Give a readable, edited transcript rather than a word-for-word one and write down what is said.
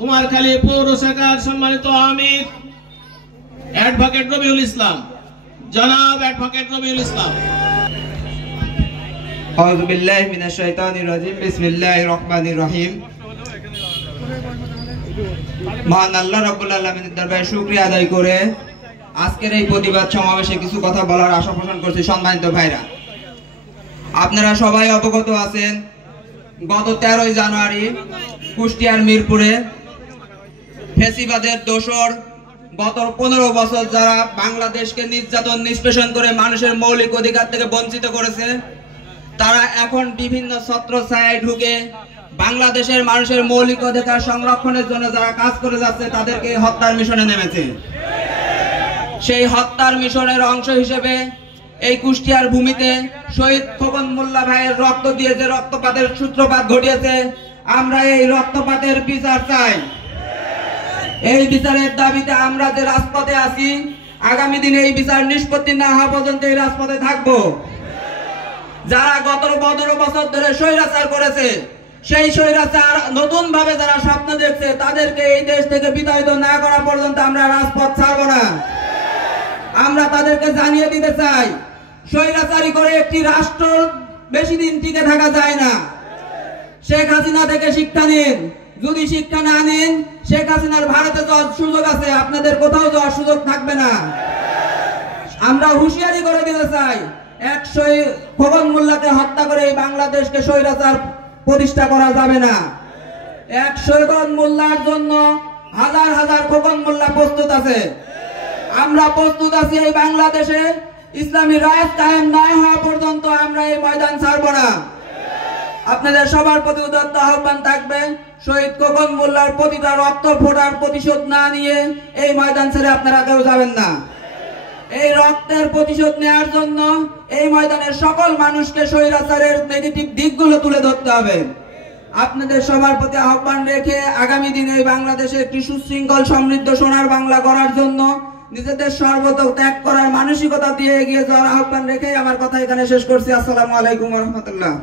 কুমারখালী পৌর শাখার সম্মানিত আমির অ্যাডভোকেট রবিউল ইসলাম, জনাব অ্যাডভোকেট রবিউল ইসলাম। আউযু বিল্লাহি মিনাশ শাইতানির রাজিম। বিসমিল্লাহির রহমানির রহিম। মহান আল্লাহ রাব্বুল আলামিনের দরবারে শুকরিয়া আদায় করে আজকের এই প্রতিবাদ সমাবেশে কিছু কথা বলার আশা পোষণ করছি। সম্মানিত ভাইরা, আপনারা সবাই অবগত আছেন, গত 13 জানুয়ারি কুষ্টিয়ার মিরপুরে ফ্যাসিবাদের দোসর গত 15 বছর যারা বাংলাদেশকে নির্যাতন নিষ্পেষণ করে মানুষের মৌলিক অধিকার থেকে বঞ্চিত করেছে, তারা এখন বিভিন্ন ছত্রছায়ায় ঢুকে বাংলাদেশের মানুষের মৌলিক অধিকার সংরক্ষণের জন্য যারা কাজ করে যাচ্ছে তাদেরকে হত্যার মিশনে নেমেছে। সেই হত্যার মিশনের অংশ হিসেবে এই কুষ্টিয়ার ভূমিতে শহীদ খোকন মোল্লা ভাইয়ের রক্ত দিয়ে যে রক্তপাতের সূত্রপাত ঘটিয়েছে, আমরা এই রক্তপাতের বিচার চাই। এই বিচারের দাবিতে আমরা যে রাজপথে আছি, আগামী দিনে এই বিচার নিষ্পত্তি না হওয়া পর্যন্ত এই রাজপথে থাকবো। যারা গত 15 বছর ধরে স্বৈরাচার করেছে, সেই স্বৈরাচার নতুন ভাবে যারা স্বপ্ন দেখছে, তাদেরকে এই দেশ থেকে বিতাড়িত না করা পর্যন্ত আমরা রাজপথ ছাড়বো না। আমরা তাদেরকে জানিয়ে দিতে চাই, স্বৈরাচারী করে একটি রাষ্ট্র বেশি দিন টিকে থাকা যায় না। শেখ হাসিনা থেকে শিক্ষা নিন। যদি শিক্ষা না নিন, শেখ হাসিনার ভারতে যাওয়ার সুযোগ আছে, আপনাদের কোথাও যাওয়ার সুযোগ থাকবে না। আমরা হুঁশিয়ারি করে দিতে চাই, খোকন মোল্লাকে হত্যা করে এই বাংলাদেশকে স্বৈরাচার প্রতিষ্ঠা করা যাবে না। খোকন মোল্লার জন্য হাজার হাজার খোকন মোল্লা প্রস্তুত আছে। আমরা প্রস্তুত আছি এই বাংলাদেশে ইসলামী রাজ কায়েম না হওয়া পর্যন্ত আমরা এই ময়দান ছাড়ব না। আপনাদের সবার প্রতি উদাত্ত আহ্বান থাকবে, শহীদ খোকন মোল্লার প্রতিটা রক্ত ফোটার প্রতিশোধ না নিয়ে এই ময়দান ছেড়ে আপনারা কেউ যাবেন না। এই রক্তের প্রতিশোধ নেওয়ার জন্য এই ময়দানের সকল মানুষকে স্বৈরাচারের নেগেটিভ দিকগুলো তুলে ধরতে হবে। আপনাদের সবার প্রতি আহ্বান রেখে আগামী দিনে এই বাংলাদেশে একটি সুশৃঙ্খল সমৃদ্ধ সোনার বাংলা গড়ার জন্য নিজেদের সর্বত ত্যাগ করার মানসিকতা দিয়ে এগিয়ে যাওয়ার আহ্বান রেখে আমার কথা এখানে শেষ করছি। আসসালামু আলাইকুম ওয়া রাহমাতুল্লাহ।